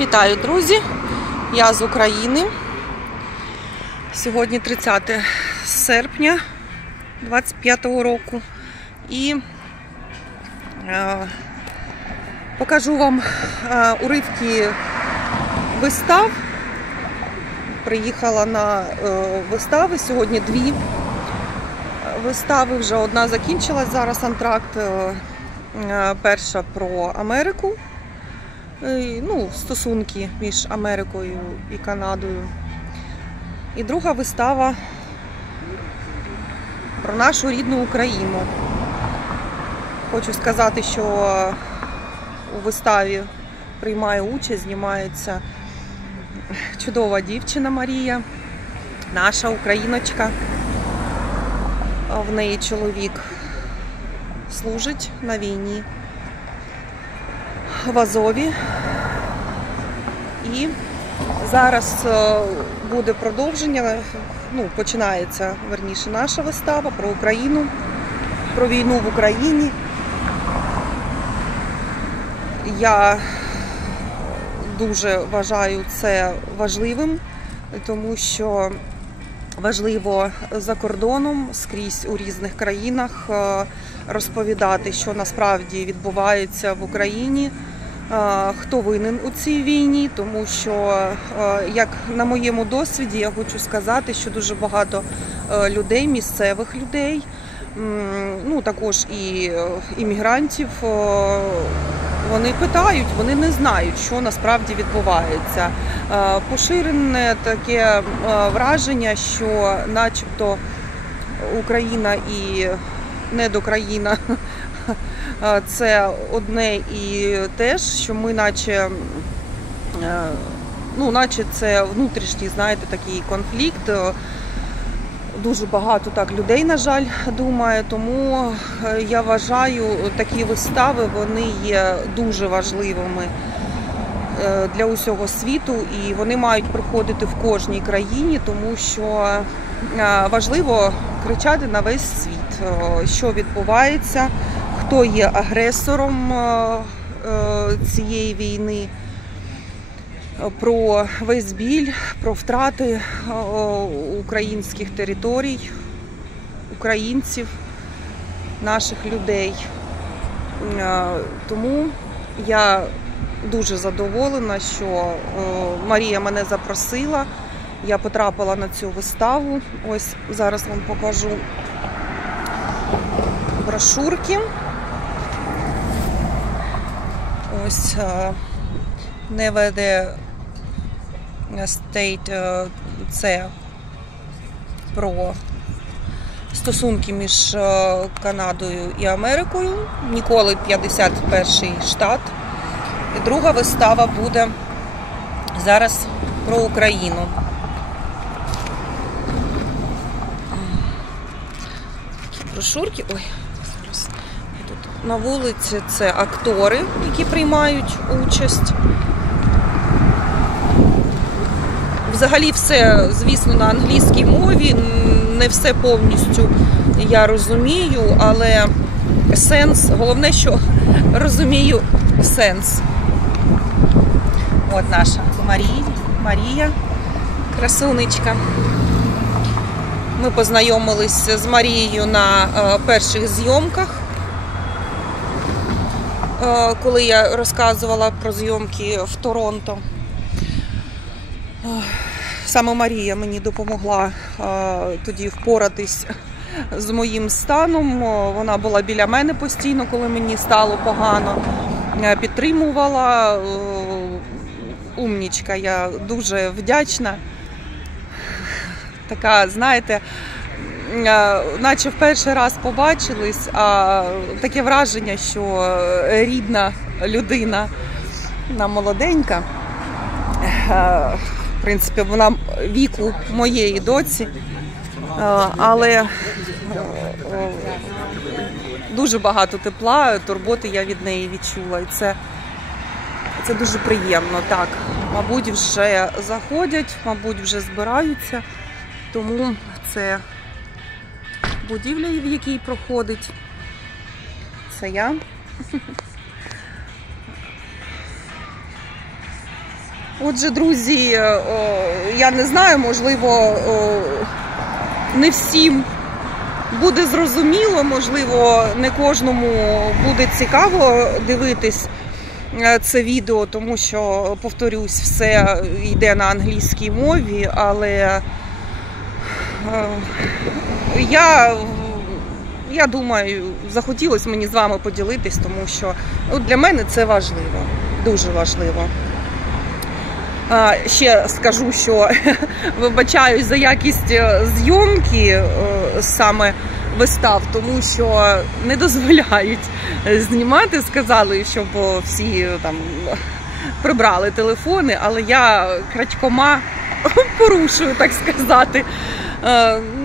Вітаю, друзі! Я з України. Сьогодні 30 серпня 25-го року. І покажу вам уривки вистав. Приїхала на вистави. Сьогодні дві вистави. Вже одна закінчилась. Зараз антракт. Перша про Америку. Стосунки між Америкою і Канадою. І друга вистава про нашу рідну Україну. Хочу сказати, що у виставі приймає участь, знімається чудова дівчина Марія, наша україночка. В неї чоловік служить на війні в Азові. І зараз буде продовження, починається, верніше, наша вистава про Україну, про війну в Україні. Я дуже вважаю це важливим, тому що важливо за кордоном, скрізь у різних країнах розповідати, що насправді відбувається в Україні, хто винен у цій війні, тому що, як на моєму досвіді, я хочу сказати, що дуже багато людей, місцевих людей, також і іммігрантів, вони питають, вони не знають, що насправді відбувається. Поширене таке враження, що начебто Україна і недокраїна – це одне і те ж, що ми наче це внутрішній, знаєте, такий конфлікт. Дуже багато так людей, на жаль, думає, тому я вважаю, такі вистави, вони є дуже важливими для усього світу, і вони мають проходити в кожній країні, тому що важливо кричати на весь світ, що відбувається, хто є агресором цієї війни, про весь біль, про втрати українських територій, українців, наших людей. Тому я дуже задоволена, що Марія мене запросила, я потрапила на цю виставу. Ось зараз вам покажу брошурки. Ось Never the State – це про стосунки між Канадою і Америкою. Ніколи 51-й штат. І друга вистава буде зараз про Україну. Такі брошурки. Ой, зараз. Тут на вулиці це актори, які приймають участь. Взагалі все, звісно, на англійській мові, не все повністю я розумію, але сенс, головне, що розумію сенс. От наша Марія, красунечка. Ми познайомились з Марією на перших зйомках, коли я розказувала про зйомки в Торонто. Саме Марія мені допомогла тоді впоратись з моїм станом. Вона була біля мене постійно, коли мені стало погано. Підтримувала. Умнічка, я дуже вдячна. Така, знаєте, наче в перший раз побачились, а таке враження, що рідна людина, вона молоденька. В принципі, вона віку моєї доці, але дуже багато тепла, турботи я від неї відчула. І це дуже приємно. Так, мабуть, вже заходять, мабуть, вже збираються. Тому це будівля, в якій проходить. Це я. Отже, друзі, я не знаю, можливо, не всім буде зрозуміло, можливо, не кожному буде цікаво дивитись це відео, тому що, повторюсь, все йде на англійській мові, але я думаю, захотілося мені з вами поділитись, тому що для мене це важливо, дуже важливо. Ще скажу, що вибачаюсь за якість зйомки саме вистав, тому що не дозволяють знімати, сказали, щоб всі там прибрали телефони, але я крадькома порушую, так сказати.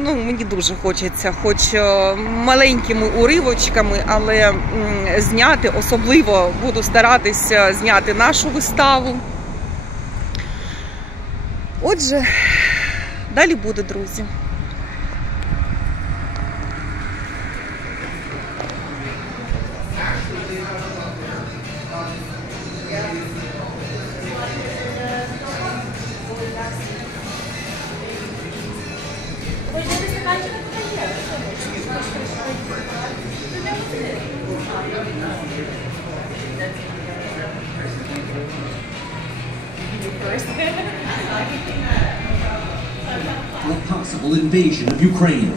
Мені дуже хочеться, хоч маленькими уривочками, але зняти, особливо буду старатися зняти нашу виставу. Отже, далі буде, друзі. A possible invasion of Ukraine.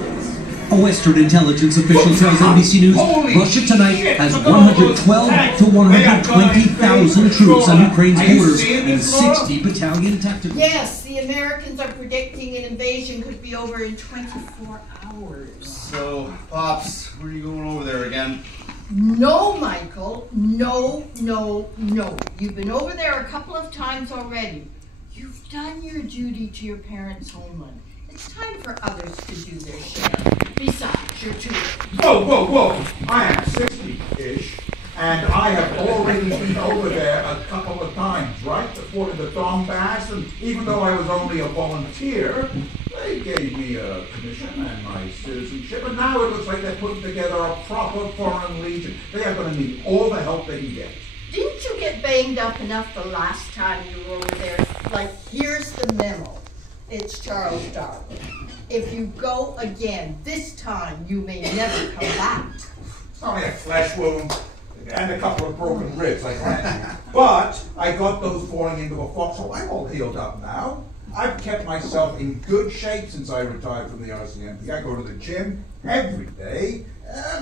A Western intelligence official tells NBC News Russia tonight has 112 to 120,000 troops on Ukraine's borders and 60 battalion tactical. Yes, the Americans are predicting an invasion could be over in 24 hours. So, Pops, where are you going over there again? No, Michael. No. You've been over there a couple of times already. You've done your duty to your parents' homeland. It's time for others to do their share. Besides, you're too late. Whoa! I am 60-ish, and I have already been over there a couple of times, right? Before the Donbass, and even though I was only a volunteer, they gave me a commission and my citizenship, and now it looks like they're putting together a proper foreign legion. They are going to need all the help they can get. Didn't you get banged up enough the last time you were over there? Like, here's the memo. It's Charles Darwin. If you go again, this time you may never come back. It's only a flesh wound and a couple of broken ribs, I grant you. But I got those falling into a foxhole. I'm all healed up now. I've kept myself in good shape since I retired from the RCMP. I go to the gym every day.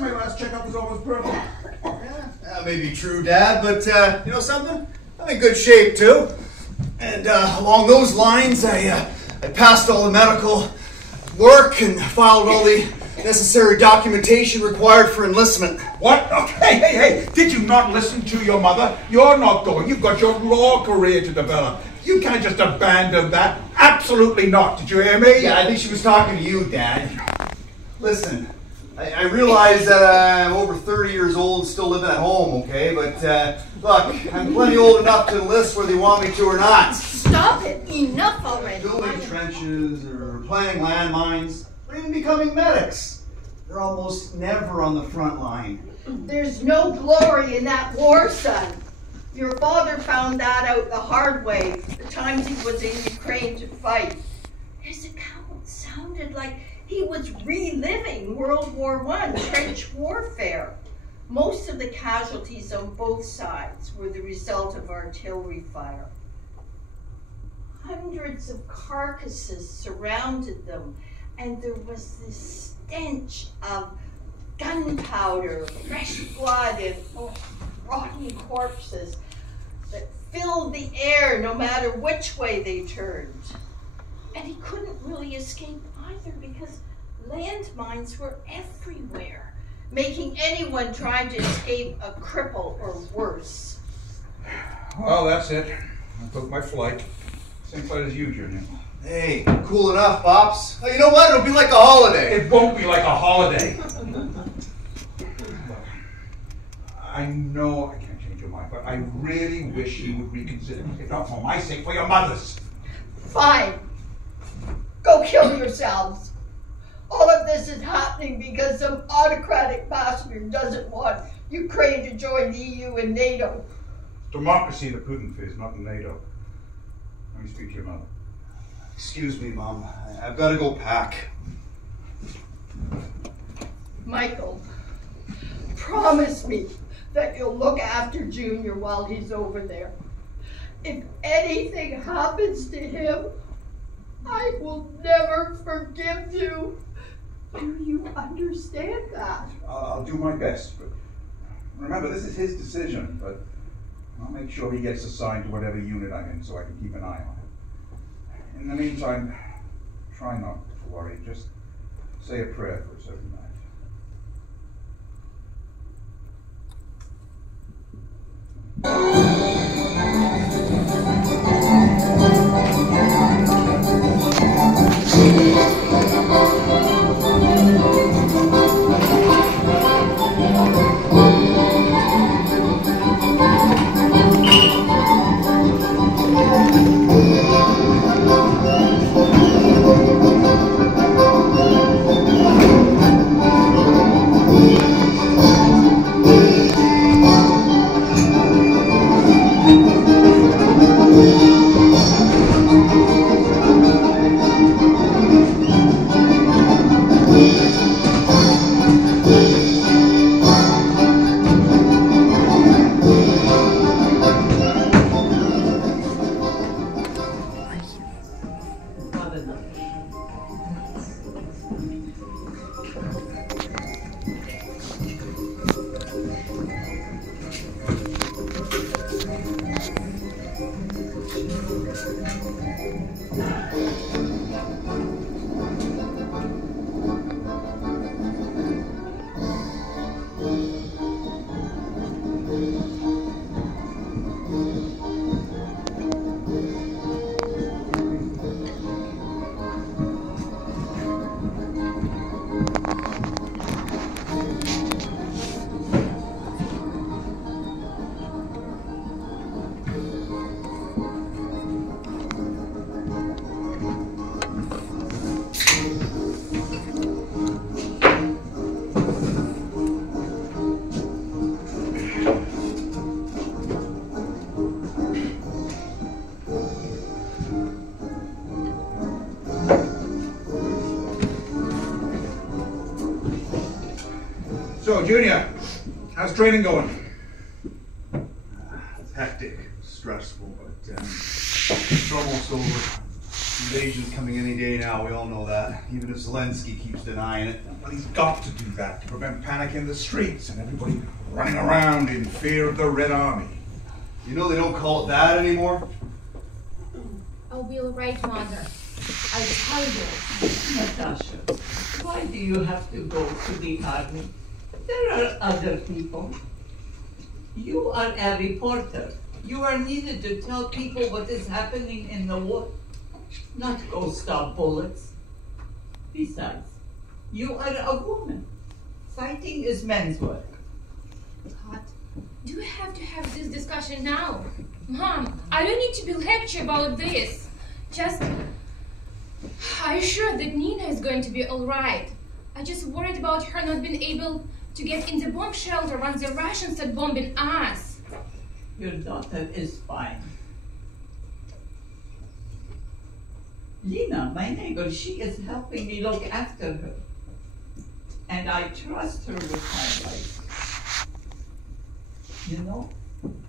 My last checkup was almost perfect. That may be true, Dad, but you know something? I'm in good shape too. And along those lines, I passed all the medical work and filed all the necessary documentation required for enlistment. What? Okay, hey, did you not listen to your mother? You're not going. You've got your law career to develop. You can't just abandon that. Absolutely not. Did you hear me? Yeah, I think she was talking to you, Dad. Listen, I realize that I'm over 30 years old and still living at home, okay? But look, I'm plenty old enough to enlist whether you want me to or not. Stop it! Enough already! Building trenches or planting landmines or even becoming medics. They're almost never on the front line. There's no glory in that war, son. Your father found that out the hard way, the times he was in Ukraine to fight. His account sounded like he was reliving World War I, trench warfare. Most of the casualties on both sides were the result of artillery fire. Hundreds of carcasses surrounded them, and there was this stench of gunpowder, fresh blood, and rotten corpses that filled the air no matter which way they turned. And he couldn't really escape either because landmines were everywhere, making anyone trying to escape a cripple or worse. Well, that's it. I took my flight. Same flight as you, Junior. Hey, cool enough, Pops. Oh, you know what? It'll be like a holiday. It won't be like a holiday. I know I can't change your mind, but I really wish you would reconsider. If not for my sake, for your mother's. Fine. Go kill yourselves. All of this is happening because some autocratic bastard doesn't want Ukraine to join the EU and NATO. Democracy that Putin fears, not NATO. Let me speak to your mother. Excuse me, Mom. I've got to go pack. Michael, promise me that you'll look after Junior while he's over there. If anything happens to him, I will never forgive you. Do you understand that? I'll do my best, but remember, this is his decision, but I'll make sure he gets assigned to whatever unit I'm in so I can keep an eye on him. In the meantime, try not to worry. Just say a prayer for a certain night. So, Junior, how's training going? It's hectic, stressful, but it's almost over. Invasion's coming any day now, we all know that. Even if Zelensky keeps denying it. Well, he's got to do that to prevent panic in the streets and everybody running around in fear of the Red Army. You know they don't call it that anymore? I'll be all right, Mother. I tell you. Natasha, why do you have to go to the army? There are other people. You are a reporter. You are needed to tell people what is happening in the war, not go stop bullets. Besides, you are a woman. Fighting is men's work. God, do we have to have this discussion now? Mom, I don't need to be lectured about this. Just, are you sure that Nina is going to be all right? I just worried about her not being able to get in the bomb shelter when the Russians start bombing us. Your daughter is fine. Lena, my neighbor, she is helping me look after her. And I trust her with my life. You know,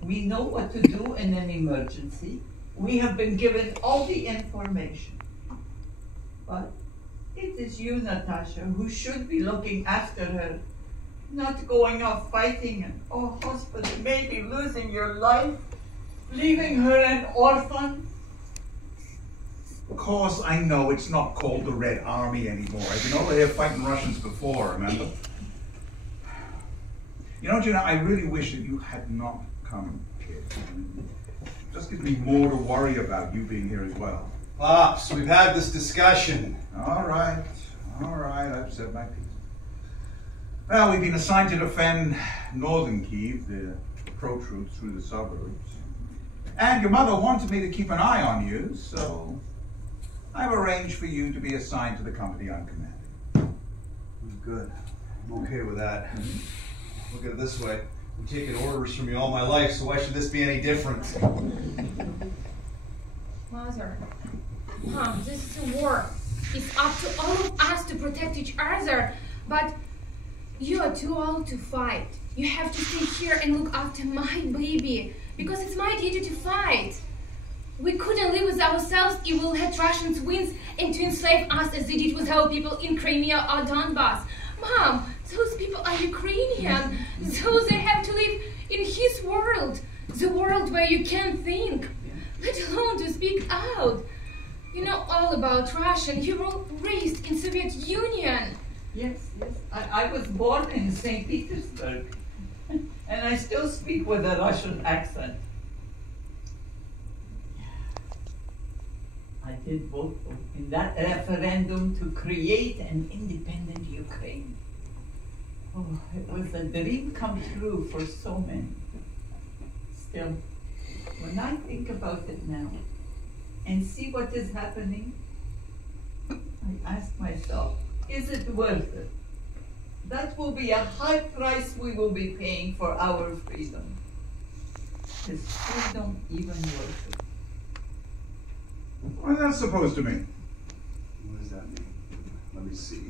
we know what to do in an emergency. We have been given all the information. But it is you, Natasha, who should be looking after her, not going off fighting and, oh, hospital, maybe losing your life, leaving her an orphan. Of course, I know it's not called the Red Army anymore. I've been over here fighting Russians before, remember? You know, Gina, I really wish that you had not come here. It just gives me more to worry about you being here as well. Pops, we've had this discussion. All right, I've said my piece. Well, we've been assigned to defend northern Kyiv, the pro troops through the suburbs. And your mother wanted me to keep an eye on you, so I've arranged for you to be assigned to the company I'm commanding. Good. I'm okay with that. Look at it this way. I've taken orders from you all my life, so why should this be any different? Mom, father. Mom, this is a war. It's up to all of us to protect each other, but you are too old to fight. You have to stay here and look after my baby, because it's my duty to fight. We couldn't live with ourselves if we let Russians win and to enslave us as they did with our people in Crimea or Donbass. Mom, those people are Ukrainian, so they have to live in his world, the world where you can think, let alone to speak out. You know all about Russian. You were raised in Soviet Union. Yes. I was born in St. Petersburg, and I still speak with a Russian accent. I did vote in that referendum to create an independent Ukraine. Oh, it was a dream come true for so many. Still, when I think about it now and see what is happening, I ask myself, is it worth it? That will be a high price we will be paying for our freedom. Is freedom even worth it? What is that supposed to mean? What does that mean? Let me see.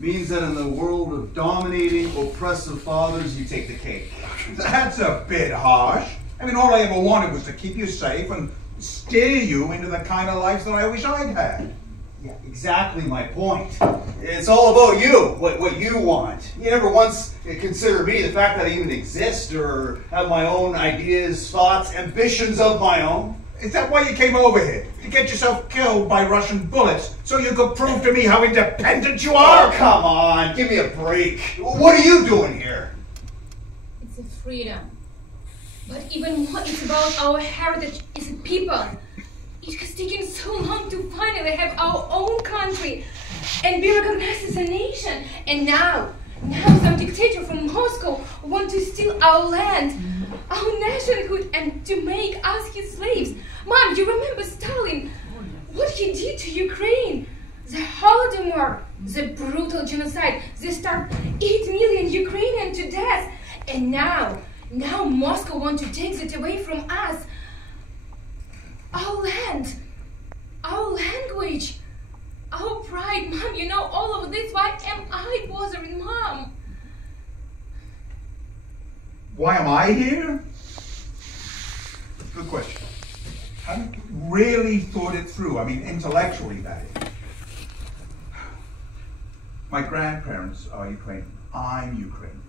Means that in the world of dominating, oppressive fathers, you take the cake. That's a bit harsh. I mean, all I ever wanted was to keep you safe and steer you into the kind of life that I wish I'd had. Yeah, exactly my point. It's all about you, what you want. You never once considered me, the fact that I even exist or have my own ideas, thoughts, ambitions of my own. Is that why you came over here? To get yourself killed by Russian bullets so you could prove to me how independent you are? Oh, come on, give me a break. What are you doing here? It's a freedom. But even more, it's about our heritage as a people. It has taken so long to finally have our own country and be recognized as a nation. And now some dictator from Moscow want to steal our land, our nationhood, and to make us his slaves. Mom, you remember Stalin? What he did to Ukraine? The Holodomor, the brutal genocide. They starved 8 million Ukrainians to death. And now Moscow wants to take that away from us. Our land, our language, our pride. Mom, you know all of this. Why am I bothering Mom? Why am I here? Good question. Haven't really thought it through. I mean, intellectually, that is. My grandparents are Ukrainian. I'm Ukrainian.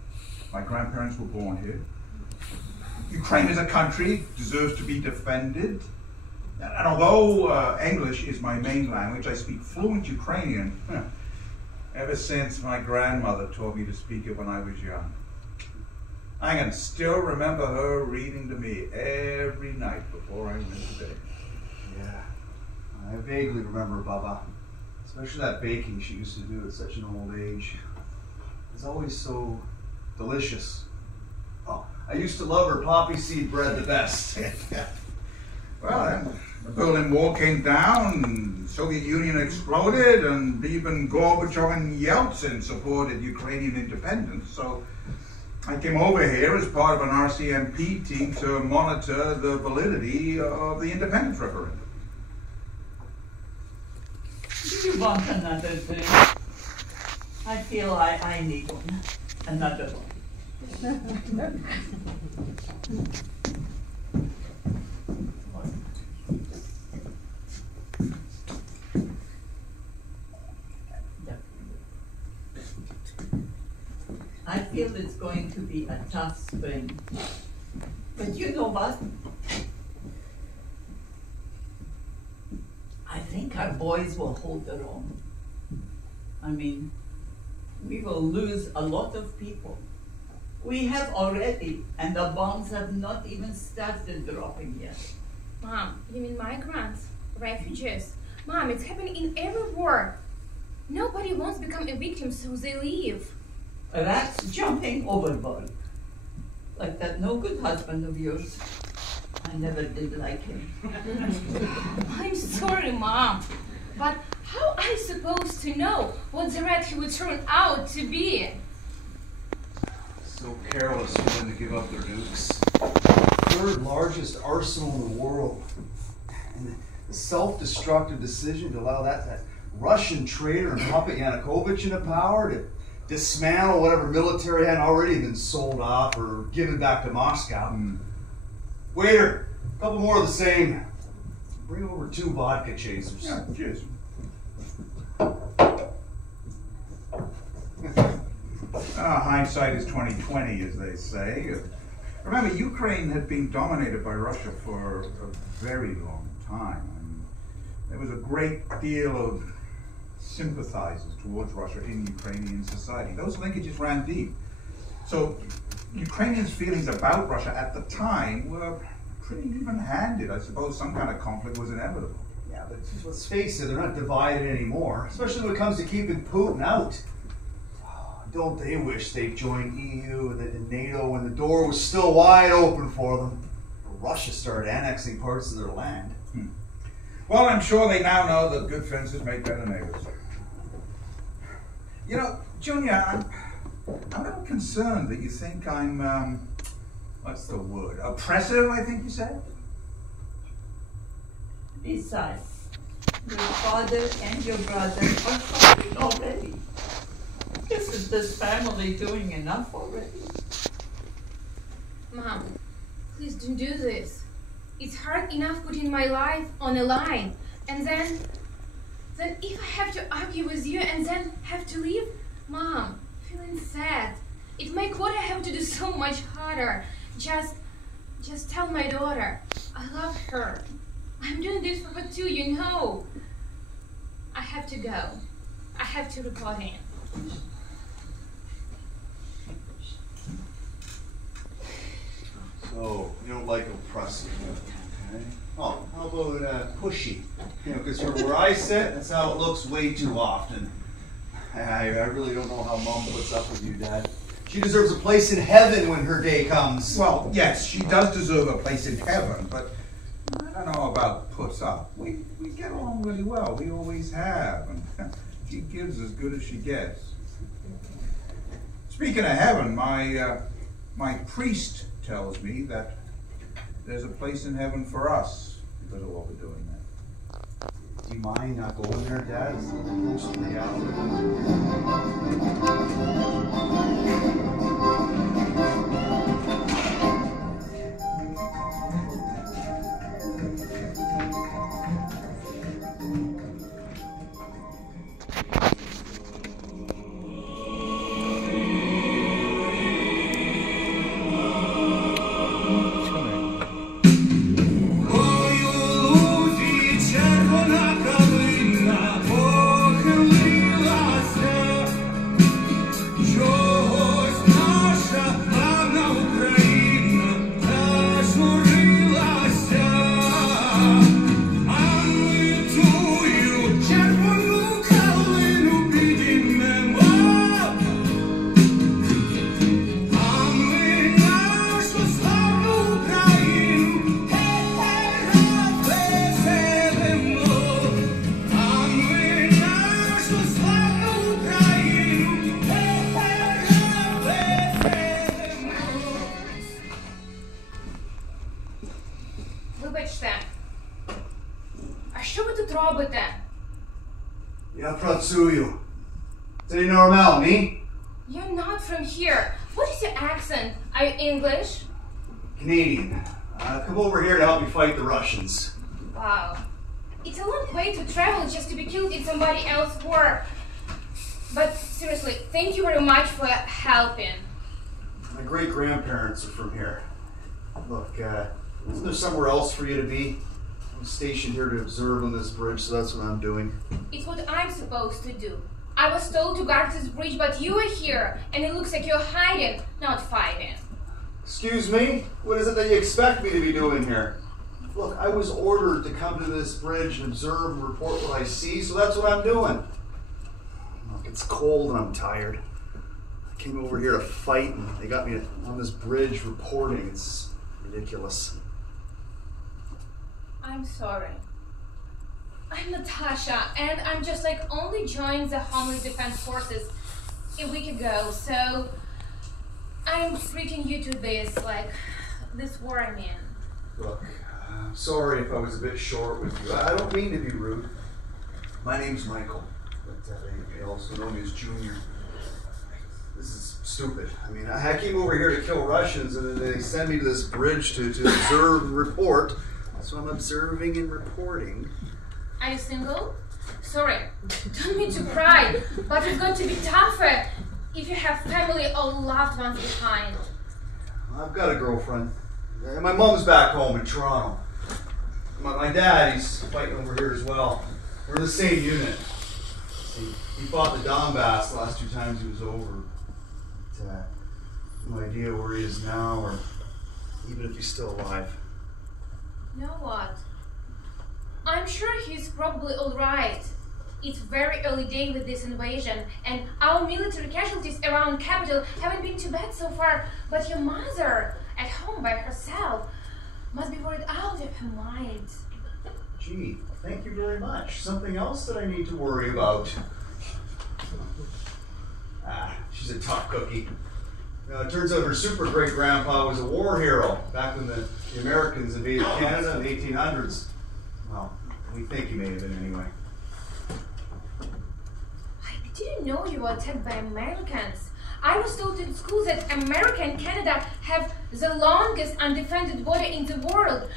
My grandparents were born here. Ukraine as a country deserves to be defended. And although English is my main language, I speak fluent Ukrainian ever since my grandmother taught me to speak it when I was young. I can still remember her reading to me every night before I went to bed. Yeah, I vaguely remember Baba. Especially that baking she used to do at such an old age. It's always so delicious. Oh, I used to love her poppy seed bread the best. Well, then the Berlin Wall came down, the Soviet Union exploded, and even Gorbachev and Yeltsin supported Ukrainian independence. So I came over here as part of an RCMP team to monitor the validity of the independence referendum. Do you want another drink? I feel I need one. Another one. I feel it's going to be a tough spring. But you know what? I think our boys will hold their own. I mean, we will lose a lot of people. We have already, and the bombs have not even started dropping yet. Mom, you mean migrants, refugees? Mom, it's happening in every war. Nobody wants to become a victim, so they leave. That's jumping overboard. Like that no good husband of yours. I never did like him. I'm sorry, Mom, but how am I supposed to know what the rat he would turn out to be? So careless, willing to give up their nukes. Third largest arsenal in the world. And the self-destructive decision to allow that Russian traitor and puppet Yanukovych into power to dismantle whatever military had already been sold off or given back to Moscow. Waiter, a couple more of the same. Bring over 2 vodka chasers. Yeah, cheers. Hindsight is 20/20, as they say. Remember, Ukraine had been dominated by Russia for a very long time. And there was a great deal of sympathizers towards Russia in Ukrainian society. Those linkages ran deep. So Ukrainians' feelings about Russia at the time were pretty even-handed. I suppose some kind of conflict was inevitable. Yeah, but let's face it, they're not divided anymore, especially when it comes to keeping Putin out. Don't they wish they'd joined EU and NATO when the door was still wide open for them? Russia started annexing parts of their land. Well, I'm sure they now know that good fences make better neighbors. You know, Junior, I'm a little concerned that you think I'm, what's the word? Oppressive, I think you said? Besides, your father and your brother are fighting already. Isn't this family doing enough already? Mom, please don't do this. It's hard enough putting my life on a line. And then if I have to argue with you and then have to leave, Mom, feeling sad. It makes what I have to do so much harder. Just tell my daughter, I love her. I'm doing this for her too, you know. I have to go. I have to report in. So, you don't like oppressive, okay? Oh, how about pushy? You know, because from where I sit, that's how it looks way too often. I really don't know how Mom puts up with you, Dad. She deserves a place in heaven when her day comes. Well, yes, she does deserve a place in heaven, but I don't know about puts up. We get along really well. We always have. And she gives as good as she gets. Speaking of heaven, my priest tells me that there's a place in heaven for us because of what we're doing there. Do you mind not going there, Dad? It's close to reality. Вибачте, а що ви тут робите? Я працюю. Це нормально, ні? You're not from here. What is your accent? Are you English? Canadian. Come over here to help me fight the Russians. Wow. It's a long way to travel just to be killed in somebody else's war. But seriously, thank you very much for helping. My great-grandparents are from here. Look, isn't there somewhere else for you to be? I'm stationed here to observe on this bridge, so that's what I'm doing. It's what I'm supposed to do. I was told to guard this bridge, but you are here, and it looks like you're hiding, not fighting. Excuse me? What is it that you expect me to be doing here? Look, I was ordered to come to this bridge and observe and report what I see, so that's what I'm doing. Look, it's cold and I'm tired. I came over here to fight, and they got me on this bridge reporting. It's ridiculous. I'm sorry. I'm Natasha, and I'm just like only joined the Homeland Defense Forces a week ago, so I'm freaking you to this war I'm in. Look, sorry if I was a bit short with you. I don't mean to be rude. My name's Michael, but they also know me as Junior. This is stupid. I mean, I came over here to kill Russians, and they send me to this bridge to observe and report. So I'm observing and reporting. Are you single? Sorry, don't mean to cry, but it's going to be tougher if you have family or loved ones behind. I've got a girlfriend. And my mom's back home in Toronto. My dad, he's fighting over here as well. We're in the same unit. He fought the Donbass the last 2 times he was over. But, no idea where he is now, or even if he's still alive. You know what? I'm sure he's probably alright. It's very early day with this invasion, and our military casualties around capital haven't been too bad so far, but your mother, at home by herself, must be worried out of her mind. Gee, thank you very much. Something else that I need to worry about. She's a tough cookie. It turns out her super great grandpa was a war hero back when the Americans invaded Canada in the 1800s. Well, we think he may have been anyway. I didn't know you were attacked by Americans. I was told in school that America and Canada have the longest undefended border in the world.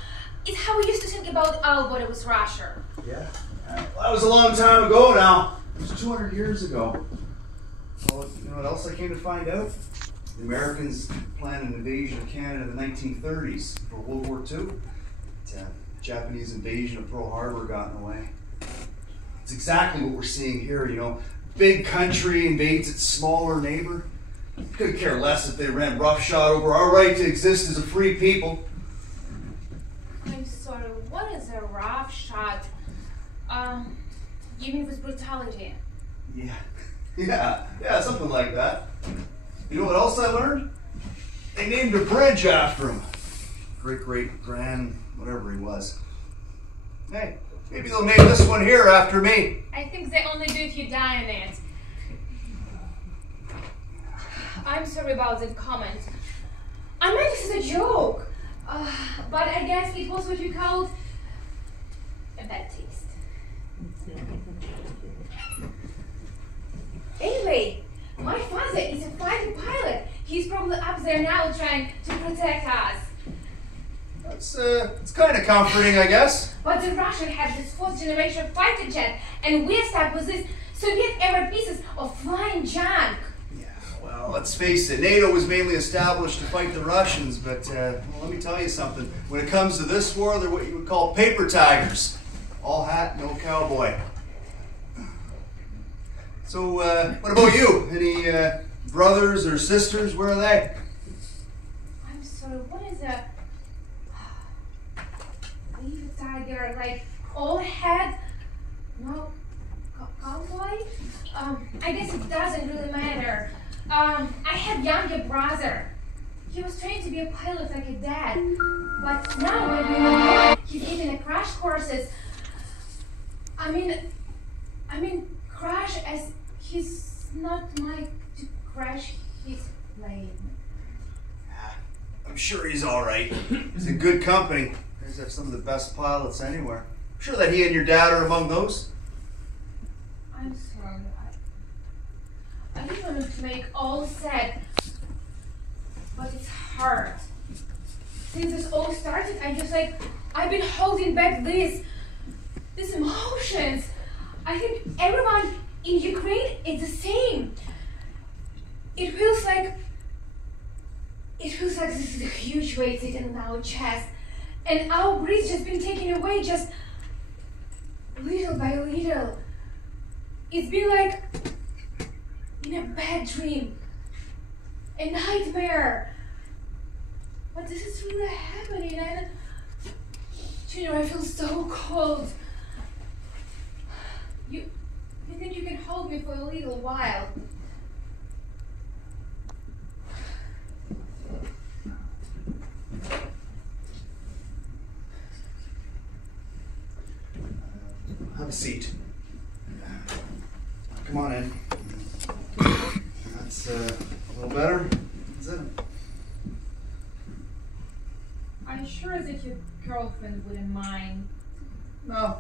It's how we used to think about our border with Russia. Yeah. Well, that was a long time ago now. It was 200 years ago. Well, you know what else I came to find out? The Americans planned an invasion of Canada in the 1930s for World War II. The Japanese invasion of Pearl Harbor got in the way. It's exactly what we're seeing here, you know. Big country invades its smaller neighbor. Could care less if they ran roughshod over our right to exist as a free people. I'm sorry, what is a roughshod? You mean with brutality? Yeah, something like that. You know what else I learned? They named a bridge after him. Great-great-grand, whatever he was. Hey, maybe they'll name this one here after me. I think they only do if you die in it. I'm sorry about that comment. I meant it as a joke. But I guess it was what you called a bad taste. Anyway, my father is a fighter pilot. He's probably up there now trying to protect us. It's kind of comforting, I guess. But the Russians have this 4th generation fighter jet, and we're stuck with these Soviet-era pieces of flying junk. Yeah, well, let's face it, NATO was mainly established to fight the Russians, but well, let me tell you something. When it comes to this war, they're what you would call paper tigers. All hat, no cowboy. So, what about you? Any brothers or sisters? Where are they? I'm sorry, what is a paper tiger? Like, all head, no cowboy? I guess it doesn't really matter. I had younger brother. He was trained to be a pilot like a dad. But now when we were he's getting a crash courses. I mean, crash as he's not like to crash his plane. I'm sure he's all right. He's in good company. He's have some of the best pilots anywhere. I'm sure that he and your dad are among those. I'm sorry. I didn't want to make all sad, but it's hard. Since this all started, I've been holding back these emotions. I think everyone in Ukraine is the same. It feels like this is a huge weight sitting on our chest, and our breath just been taken away just little by little. It's been like in a bad dream, a nightmare. But this is really happening, and Junior, I feel so cold. You think you can hold me for a little while? Have a seat. Come on in. That's a little better. Is it? I I'm sure that your girlfriend wouldn't mind. No.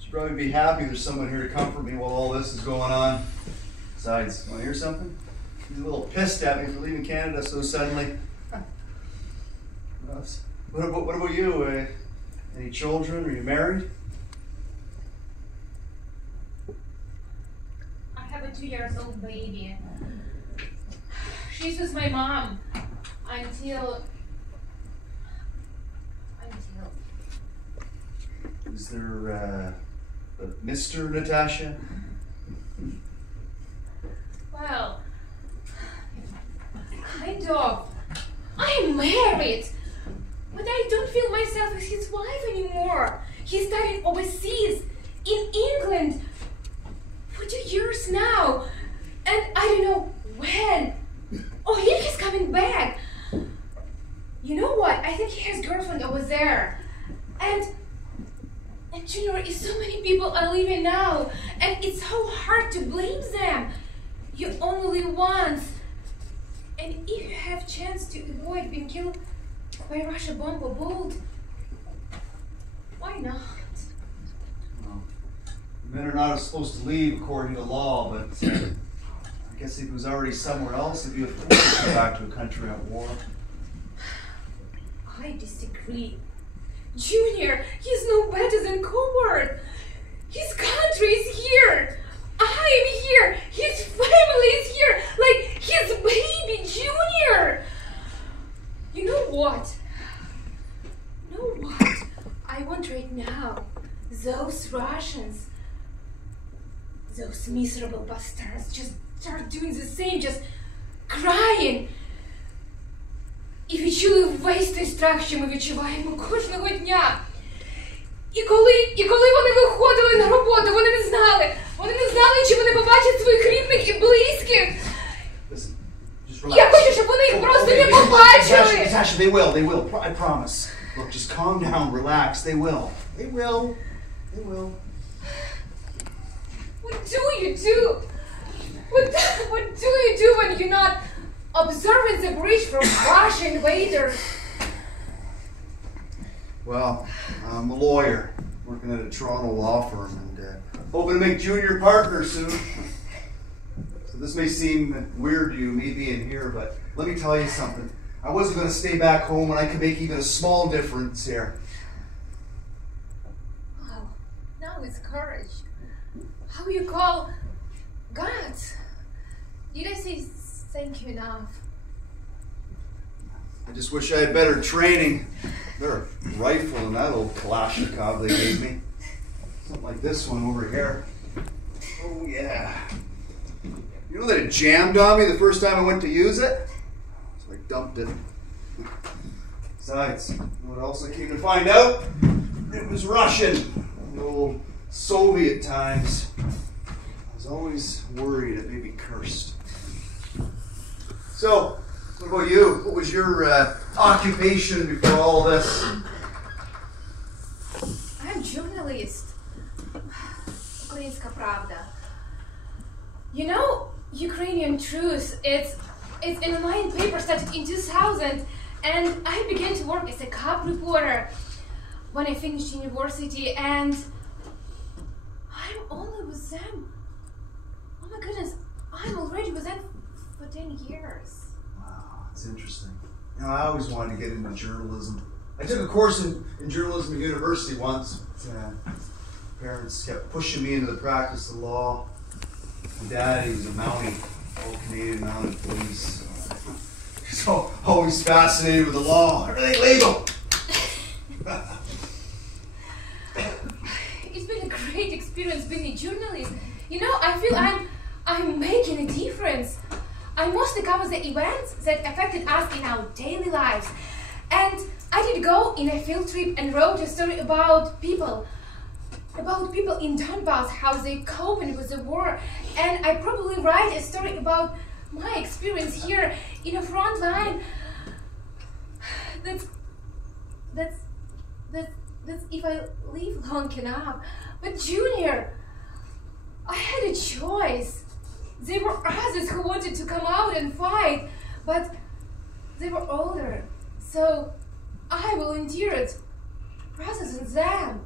She'd probably be happy there's someone here to comfort me while all this is going on. Besides, want to hear something? She's a little pissed at me for leaving Canada so suddenly. What about you? Any children? Are you married? I have a 2-year-old baby. She's with my mom until. Is there a Mr. Natasha? Well, kind of. I'm married, but I don't feel myself as his wife anymore. He's studying overseas in England for 2 years now, and I don't know when or if he's coming back. You know what? I think he has a girlfriend over there, and Junior, so many people are leaving now, and it's so hard to blame them. You only live once, and if you have chance to avoid being killed by a Russia bomb or bullet, why not? Well, men are not supposed to leave according to law, but I guess if he was already somewhere else, he'd be forced to go back to a country at war. I disagree. Junior, he's no better than Coward. His country is here. I am here. His family is here. Like his baby, Junior. You know what? I want right now those Russians, those miserable bastards, just start doing the same, just crying. І відчули весь той страх, що ми відчуваємо кожного дня. І коли вони виходили на роботу, вони не знали, чи вони побачать своїх рідних і близьких. Я хочу, щоб вони їх просто не побачили. Natasha, they will, I promise. Look, just calm down, relax, they will. They will. What do you do? What do you do when you're not observing the bridge from Russian invaders? Well, I'm a lawyer working at a Toronto law firm and hoping to make Junior partner soon. So this may seem weird to you, me being here, but let me tell you something. I wasn't going to stay back home when I could make even a small difference here. Wow, now it's courage. How you call God? Did I say thank you enough? I just wish I had better training. Better rifle than that old Kalashnikov they gave me. Something like this one over here. Oh yeah. You know that it jammed on me the first time I went to use it? So I dumped it. Besides, you know what else I came to find out? It was Russian. The old Soviet times. I was always worried it may be cursed. So, what about you? What was your occupation before all this? I'm journalist. Українська правда. You know, Ukrainian Truth, it's an online paper started in 2000, and I began to work as a cop reporter when I finished university, and I'm only with them. Oh my goodness, I'm already with them for 10 years. Wow, that's interesting. You know, I always wanted to get into journalism. I took a course in journalism at university once. Parents kept pushing me into the practice of law. My dad, he was a Mountie, old Canadian Mounted Police. He's always fascinated with the law. Everything legal. It's been a great experience being a journalist. You know, I feel I'm making a difference. I mostly cover the events that affected us in our daily lives. And I did go in a field trip and wrote a story about people in Donbass, how they coping with the war. And I probably write a story about my experience here in a front line. That's if I live long enough. But Junior, I had a choice. There were others who wanted to come out and fight, but they were older. So I volunteered rather than them.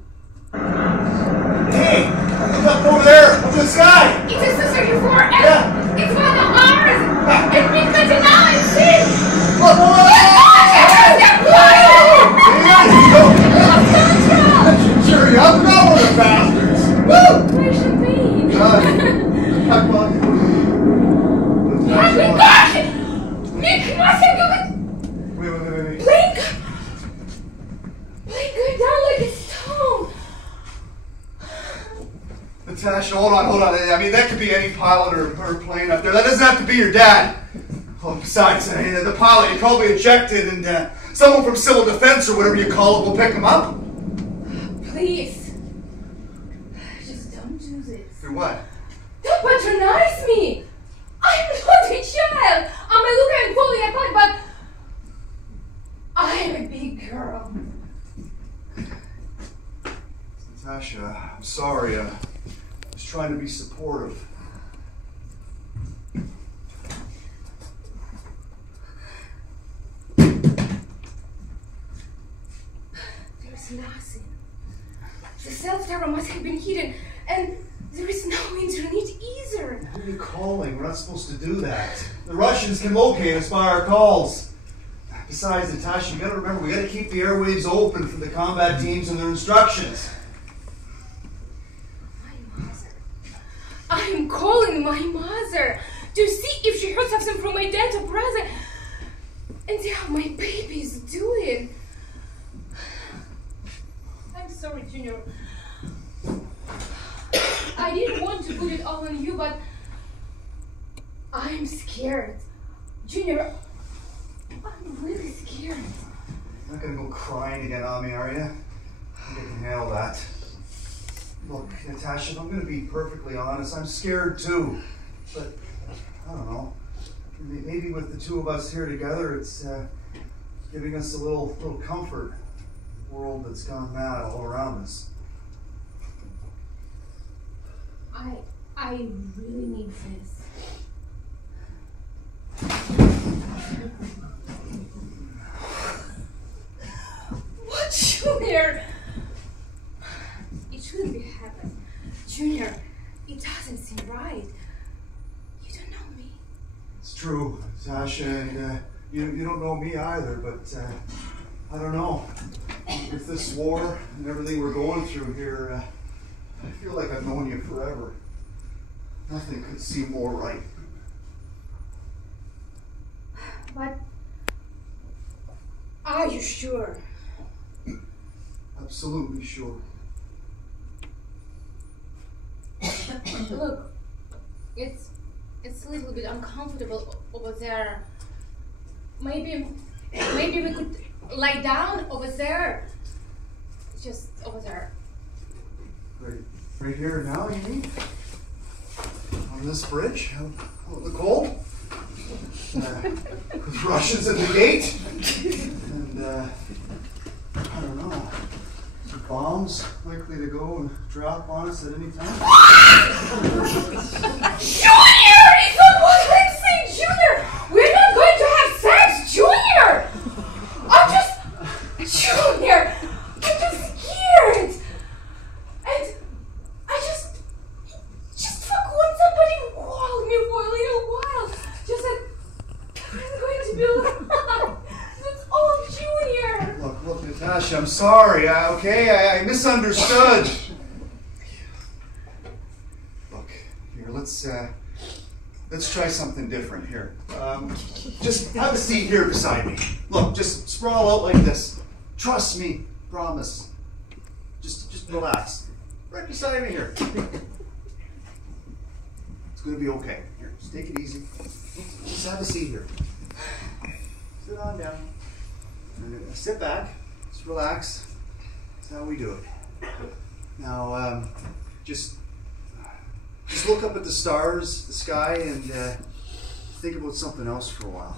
Hey, look up over there, up in the sky. It is 234 and Yeah. it's one of ours. And me 29, see? Look, cheer you up, go with the bastards. Woo! Where should be? Come on. Happy birthday! Nick must have given. Wait. Blink going down like a stone. Natasha, hold on. I mean, that could be any pilot or plane up there. That doesn't have to be your dad. Oh, besides, I mean, the pilot, he probably ejected, and someone from civil defense or whatever you call it will pick him up. Please. Just don't do this. Do what? Don't patronize me. I'm not a child. I may look and falling apart, but I'm a big girl. Natasha, I'm sorry. I was trying to be supportive. There's nothing. The cell tower must have been hidden, and there is no internet either. Who are you calling? We're not supposed to do that. The Russians can locate us by our calls. Besides, Natasha, you gotta remember, we gotta keep the airwaves open for the combat teams and their instructions. My mother. I'm calling my mother to see if she heard something from my dad or brother and see how my baby is doing. I'm sorry, Junior. I didn't want to put it all on you, but I'm scared. Junior, I'm really scared. You're not gonna go crying again on me, are you? I think I can handle that. Look, Natasha, if I'm gonna be perfectly honest, I'm scared too. But, I don't know. Maybe with the two of us here together, it's giving us a little comfort. The world that's gone mad all around us. I really need this. What, Junior? It shouldn't be happening. Junior, it doesn't seem right. You don't know me. It's true, Sasha, and you don't know me either, but I don't know. With this war and everything we're going through here, I feel like I've known you forever. Nothing could seem more right. But are you sure? Absolutely sure. Look, it's a little bit uncomfortable over there. Maybe we could lie down over there. Just over there. Right here now, you mean? On this bridge? Out in the cold? With Russians at the gate? And, I don't know. Some bombs likely to go and drop on us at any time? Junior! It's not what I'm saying, Junior! We're not going to have sex, Junior! Junior! I'm just scared! And I just want somebody to hold me for a little while. Just like, I'm going to be alive. That's all, Junior. Look, Natasha, I'm sorry, okay? I misunderstood. Look, here, let's try something different here. Just have a seat here beside me. Look, just sprawl out like this. Trust me, promise. Just relax. Right beside me here. It's gonna be okay. Here, just take it easy. Just have a seat here. Sit on down. And sit back. Just relax. That's how we do it. Now, just look up at the stars, the sky, and think about something else for a while.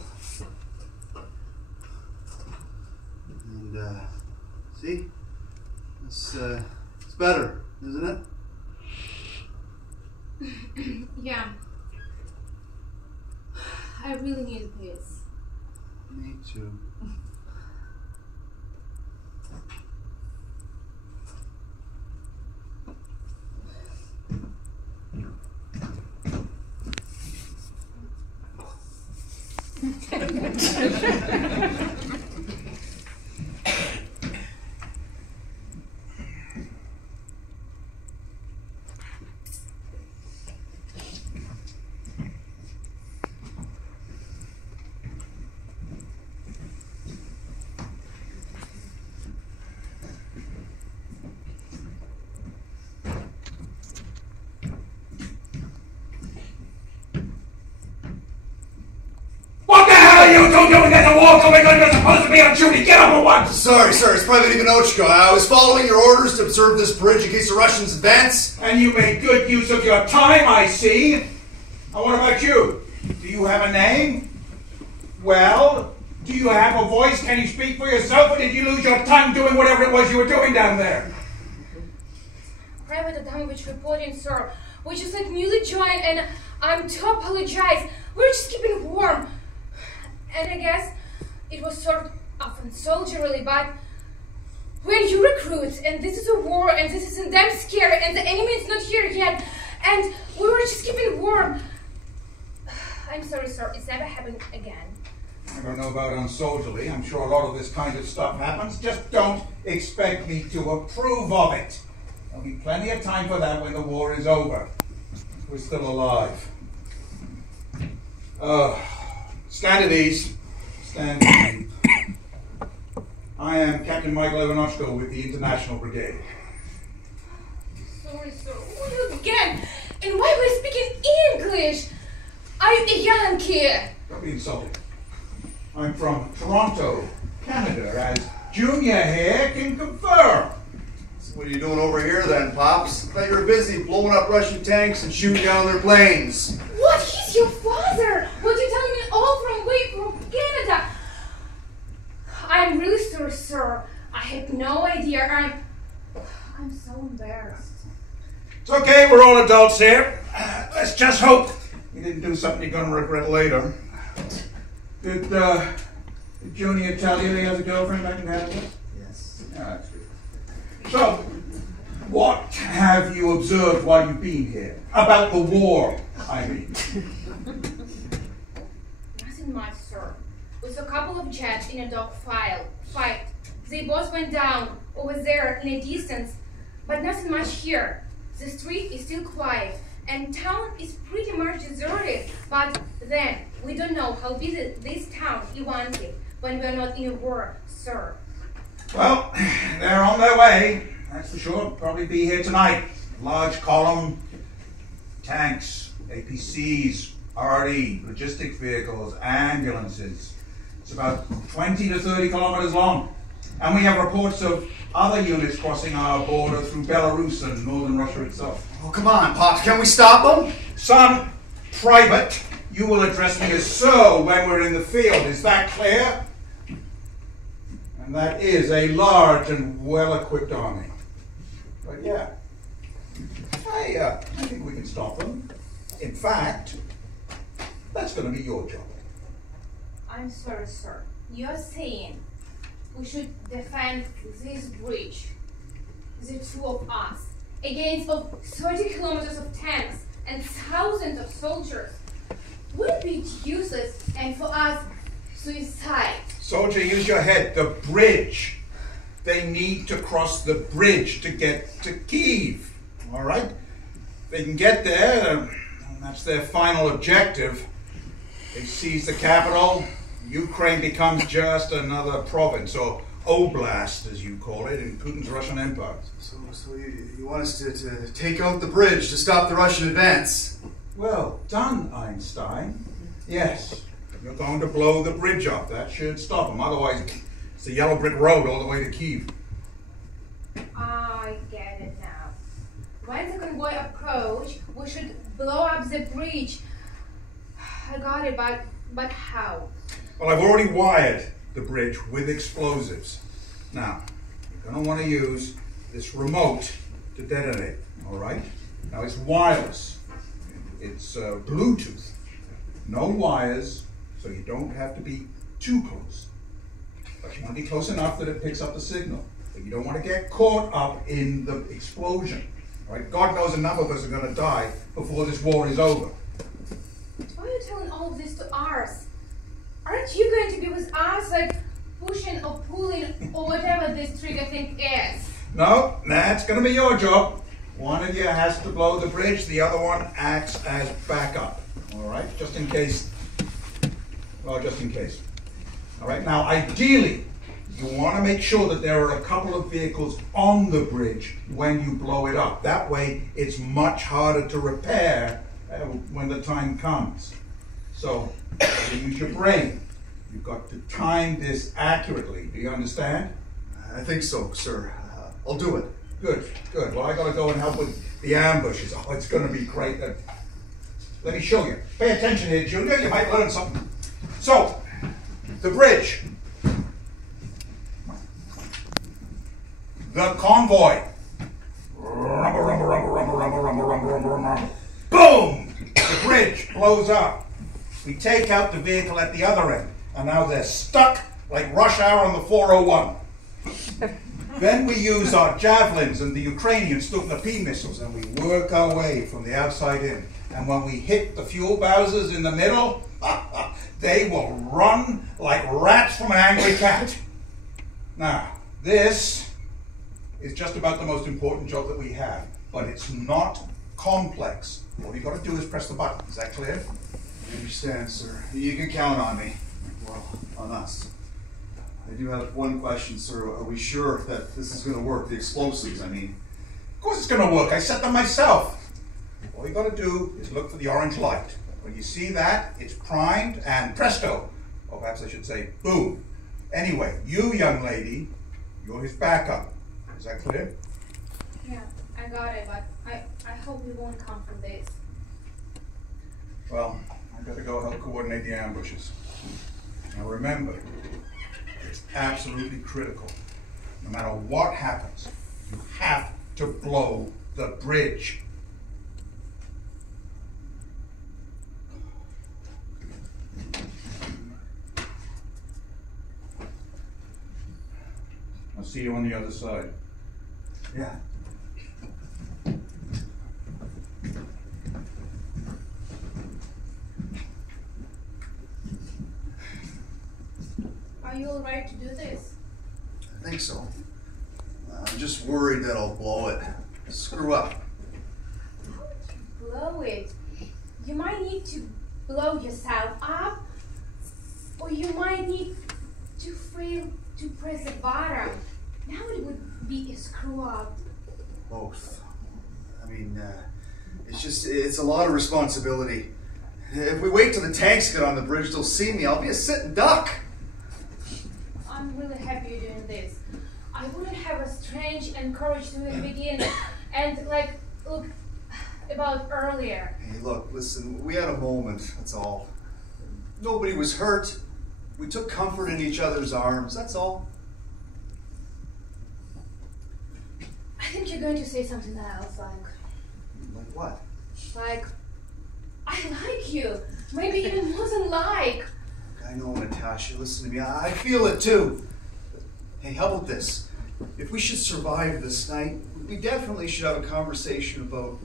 And see, it's better, isn't it? Yeah. I really need this. Me too. Doing there's a war going on, you're supposed to be on duty, get up at once! Sorry, sir, it's Private Ivanovchka. I was following your orders to observe this bridge in case the Russians advance. And you made good use of your time, I see. And what about you? Do you have a name? Well, do you have a voice? Can you speak for yourself, or did you lose your tongue doing whatever it was you were doing down there? Private Adamovich reporting, sir. We just newly joined, and I'm to apologize. We're just keeping warm. And I guess it was sort of soldierly, but when you recruit, and this is a war, and this isn't damn scary, and the enemy is not here yet, and we were just keeping warm. I'm sorry, sir, it's never happened again. I don't know about unsoldierly. I'm sure a lot of this kind of stuff happens. Just don't expect me to approve of it. There'll be plenty of time for that when the war is over. We're still alive. Stand at ease. Stand at ease. I am Captain Michael Ivanovchko with the International Brigade. Sorry, sir. Oh, again. And why are we speaking English? Are you a Yankee? Don't be insulted. I'm from Toronto, Canada, as Junior here can confirm. So what are you doing over here then, Pops? I thought you were busy blowing up Russian tanks and shooting down their planes. What? He's your father? What are you telling me all from way from Canada? I'm really sorry, sir. I had no idea. I'm so embarrassed. It's okay, we're all adults here. Let's just hope you didn't do something you're gonna regret later. Did Junior tell you he has a girlfriend back in Canada? Yes. Yeah, that's good. So, what have you observed while you've been here? About the war, I mean. Nothing much, sir. We saw a couple of jets in a dogfight. They both went down over there in a distance, but nothing much here. The street is still quiet, and town is pretty much deserted. But then, we don't know how busy this town is when we're not in a war, sir. Well, they're on their way, that's for sure. Probably be here tonight. Large column, tanks, APCs, RD, logistic vehicles, ambulances. It's about 20 to 30 kilometers long. And we have reports of other units crossing our border through Belarus and northern Russia itself. Oh, come on, Pops. Can we stop them? Son, Private, you will address me as Sir when we're in the field. Is that clear? And that is a large and well-equipped army. But yeah, I think we can stop them. In fact, that's going to be your job. I'm sorry, sir. You're saying we should defend this bridge, the two of us, against 30 kilometers of tanks and thousands of soldiers. Would be useless and for us, suicide. Soldier, use your head. The bridge. They need to cross the bridge to get to Kyiv. All right? They can get there, and that's their final objective. They seize the capital. Ukraine becomes just another province, or oblast, as you call it, in Putin's Russian Empire. So you want us to take out the bridge to stop the Russian advance? Well done, Einstein. Yes, you're going to blow the bridge up. That should stop them. Otherwise, it's a yellow brick road all the way to Kyiv. I get it now. When the convoy approach, we should blow up the bridge. I got it, but how? Well, I've already wired the bridge with explosives. Now, you're going to want to use this remote to detonate, all right? Now, it's wireless. It's Bluetooth. No wires, so you don't have to be too close. But you want to be close enough that it picks up the signal. But you don't want to get caught up in the explosion. All right? God knows enough of us are going to die before this war is over. Why are you telling all of this to us? Aren't you going to be with us, like pushing or pulling or whatever this trigger thing is? No, that's going to be your job. One of you has to blow the bridge, the other one acts as backup. All right, just in case. Well, just in case. All right, now ideally, you want to make sure that there are a couple of vehicles on the bridge when you blow it up. That way, it's much harder to repair when the time comes. So, use your brain. You've got to time this accurately. Do you understand? I think so, sir. I'll do it. Good, good. Well, I got to go and help with the ambushes. Oh, it's going to be great. Let me show you. Pay attention here, Junior. You might learn something. So, the bridge. The convoy. Rumble, rumble, rumble, rumble, rumble, rumble, rumble, rumble, rumble. Boom! The bridge blows up. We take out the vehicle at the other end, and now they're stuck like rush hour on the 401. Then we use our javelins and the Ukrainian Stupna-P missiles, and we work our way from the outside in. And when we hit the fuel bowsers in the middle, they will run like rats from an angry cat. Now, this is just about the most important job that we have, but it's not complex. All you got to do is press the button. Is that clear? I understand, sir. You can count on me. Well, on us. I do have one question, sir. Are we sure that this is going to work? The explosives, I mean. Of course it's going to work. I set them myself. All you got to do is look for the orange light. When you see that, it's primed and presto. Or perhaps I should say, boom. Anyway, you, young lady, you're his backup. Is that clear? Yeah, I got it, but I hope we won't come from this. Well, I gotta go help coordinate the ambushes. Now remember, it's absolutely critical. No matter what happens, you have to blow the bridge. I'll see you on the other side. Yeah. Are you alright to do this? I think so. I'm just worried that I'll blow it. Screw up. How would you blow it? You might need to blow yourself up, or you might need to fail to press the button. Now it would be a screw up. Both. I mean, it's a lot of responsibility. If we wait till the tanks get on the bridge, they'll see me. I'll be a sitting duck. I'm really happy you're doing this. I wouldn't have a strange and courage to begin and like look about earlier. Hey, look, listen, we had a moment, that's all. Nobody was hurt. We took comfort in each other's arms, that's all. I think you're going to say something else, like what? Like, I like you. Maybe even more than like. I know, Natasha, listen to me. I feel it too. Hey, how about this? If we should survive this night, we definitely should have a conversation about...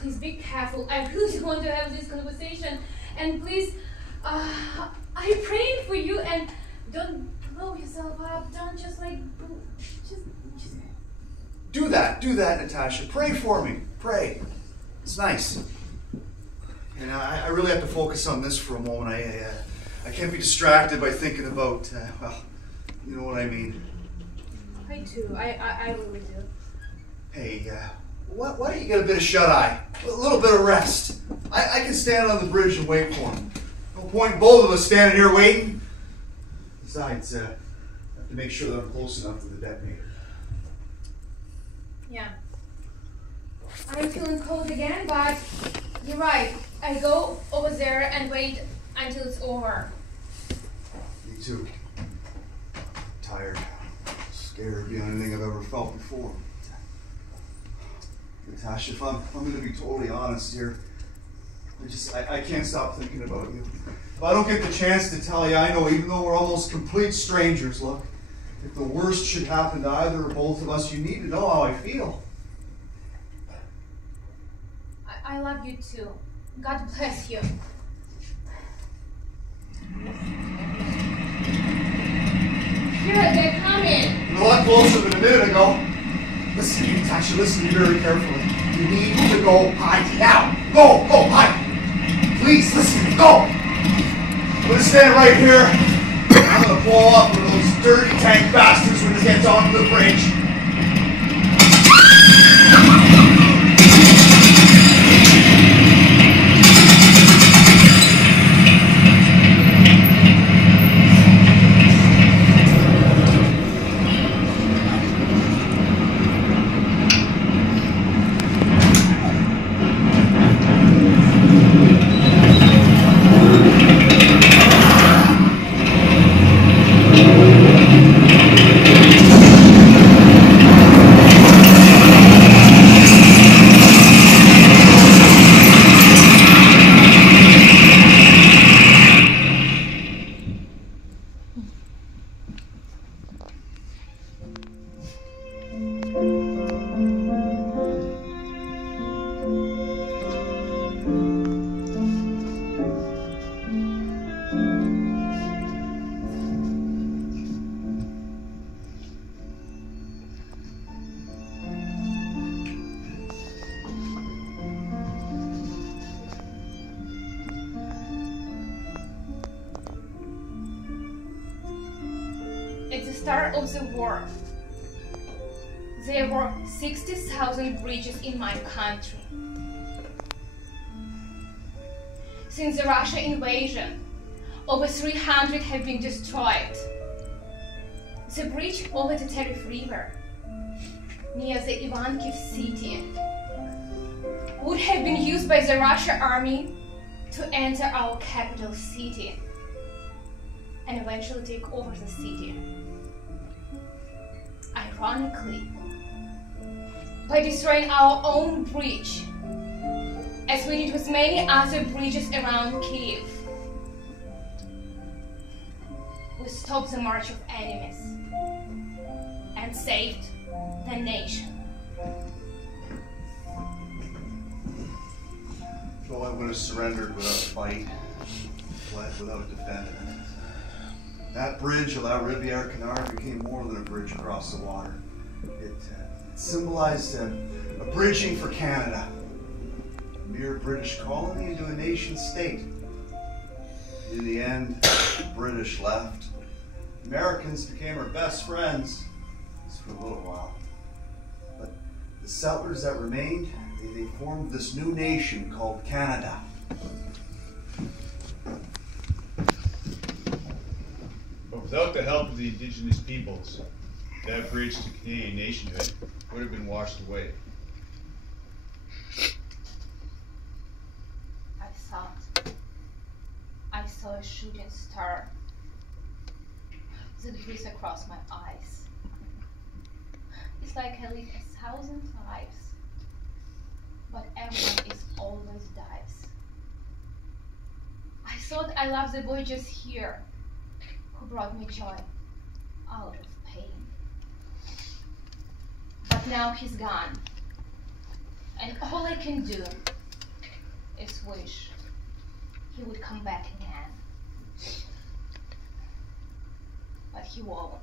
Please be careful. I really want to have this conversation. And please, I prayed for you, and don't blow yourself up. Don't just like, just... Do that, Natasha. Pray for me. Pray. It's nice. And I really have to focus on this for a moment. I can't be distracted by thinking about, well, you know what I mean. I do. I really do. Hey, why don't you get a bit of shut-eye? A little bit of rest. I can stand on the bridge and wait for him. No point in both of us standing here waiting. Besides, I have to make sure that I'm close enough to the detonator. Yeah. I'm feeling cold again, but you're right. I go over there and wait until it's over. Me too. Tired. Scared beyond anything I've ever felt before. Natasha, if I'm going to be totally honest here, I can't stop thinking about you. If I don't get the chance to tell you, I know, even though we're almost complete strangers, look, if the worst should happen to either or both of us, you need to know how I feel. I love you too. God bless you. Here, they're coming. You're a lot closer than a minute ago. Listen, Natasha, listen to me very carefully. You need to go hide now. Go, hide. Please, listen, go. I'm gonna stand right here. I'm gonna blow up one of those dirty tank bastards when he gets onto the bridge. At the start of the war, there were 60,000 bridges in my country. Since the Russian invasion, over 300 have been destroyed. The bridge over the Terek River, near the Ivankiv city, would have been used by the Russian army to enter our capital city and eventually take over the city. Ironically, by destroying our own bridge, as we did with many other bridges around Kyiv, we stopped the march of enemies and saved the nation. Though I would have surrendered without a fight, fled without defending. That bridge, La Rivière Canard, became more than a bridge across the water. It symbolized a bridging for Canada, a mere British colony into a nation state. In the end, the British left. Americans became our best friends, just for a little while. But the settlers that remained, they formed this new nation called Canada. But without the help of the indigenous peoples, that bridge to Canadian nationhood would have been washed away. I saw a shooting star that whizzed across my eyes. It's like I lived 1,000 lives, but everyone is always dies. I thought I loved the boy just here, who brought me joy out of pain. But now he's gone, and all I can do is wish he would come back again. But he won't.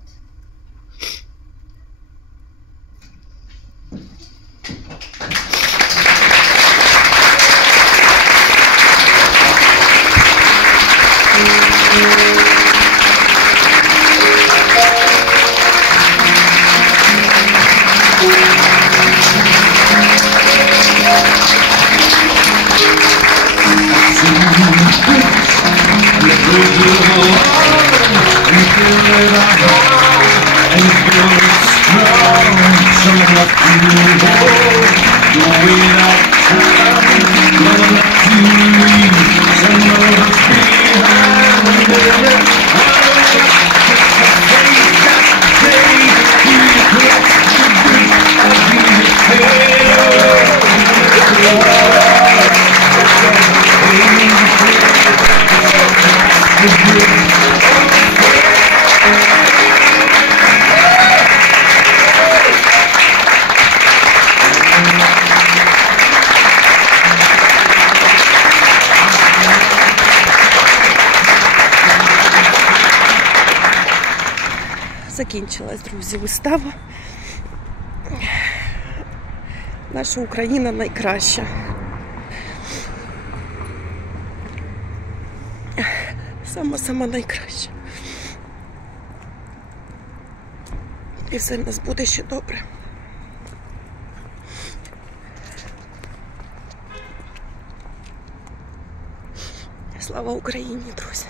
Закінчилась, друзі, вистава. Наша Україна найкраща. Сама найкраща. І все в нас буде ще добре. Слава Україні, друзі!